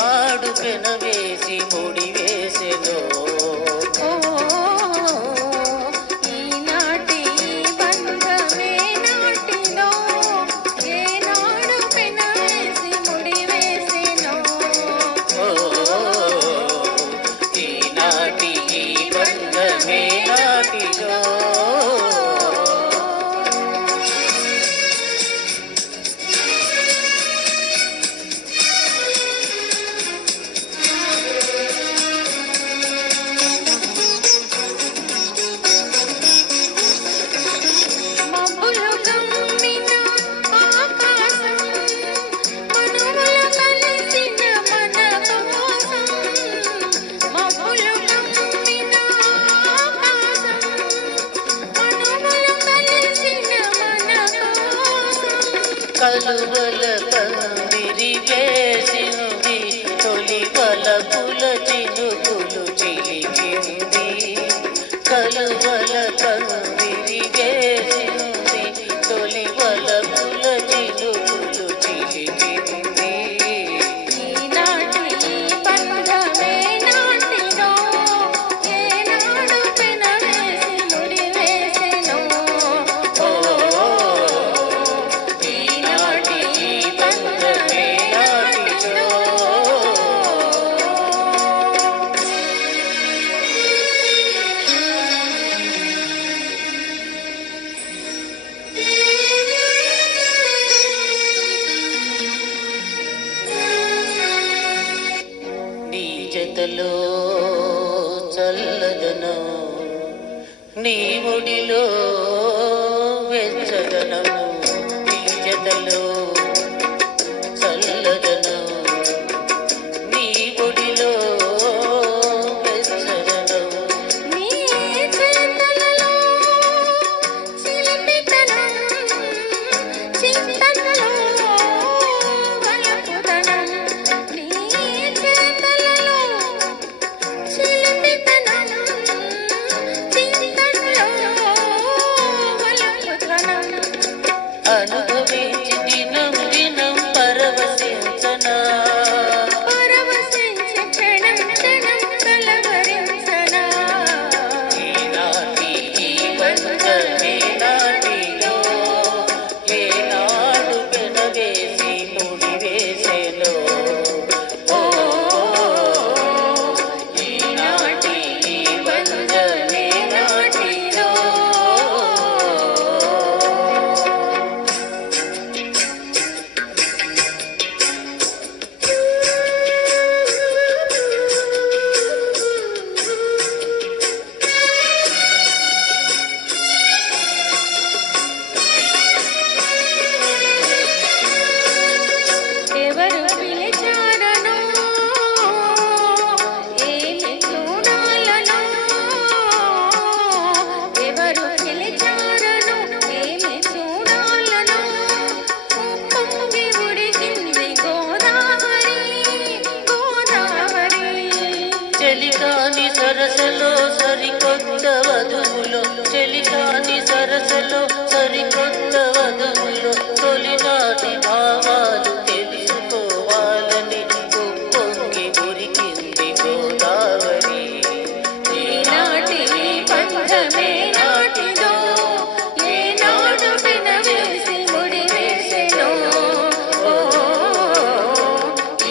ఏనాడు పెనవేసి ముడివేసెనో ఈనాటి బంధమే నాటిలో ఏనాడు పెనవేసి ముడివేసెనో ఈనాటి బంధమే నాటిలో కలువల పందిరి వేసింది తొలి వలపుల చినుకులు చిలికింది కలువల పందిరి వేసింది తొలి వలపుల చినుకులు చిలికింది ఈనాటి బంధమే నాటిలో ఏనాడు పెనవేసి ముడివేసెనో జతలో చల్లదనం నీ ఒడిలో వెచ్చదనం నీ జతలో చల్లదనం నీ ఒడిలో వెచ్చదనం నీ చేతలలో చిలిపితనం చింతనలో వలపుతనం నీ చేతలలో చిలిపితనం చింతనలో వలపుతనం అనుభవించి దినం దినం పరవశించనా పరవశించి క్షణం క్షణం కలవరించనా ఈనాటి బంధమే నాటిలో ఏనాడు పెనవేసి ముడివేసెనో ఈనాటి బంధమే నాటిలో ఎవరు పిలిచారనో ఏమి చూడాలనో ఎవరు పిలిచారనో ఏమి చూడాలనో పొంగి ఉడికింది గోదావరి గోదావరి చెలికాని సరసలో సరికొత్త వధువులో చెలికాని సరసలో సరికొత్త వధువులో తొలినాటి భావాలు తెలుసుకోవాలని పొంగి ఉరికింది గోదావరి ఈనాటి బంధమే నాటిలో ఏనాడు పెనవేసి ముడివేసెనో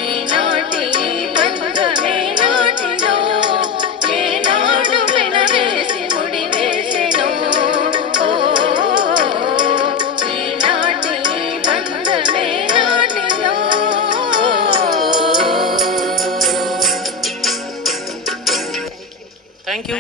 ఈనాటి బంధమే నాటిలో ఏనాడు పెనవేసి ముడివేసెనో ఈనాటి బంధమే నాటిలో థ్యాంక్ యూ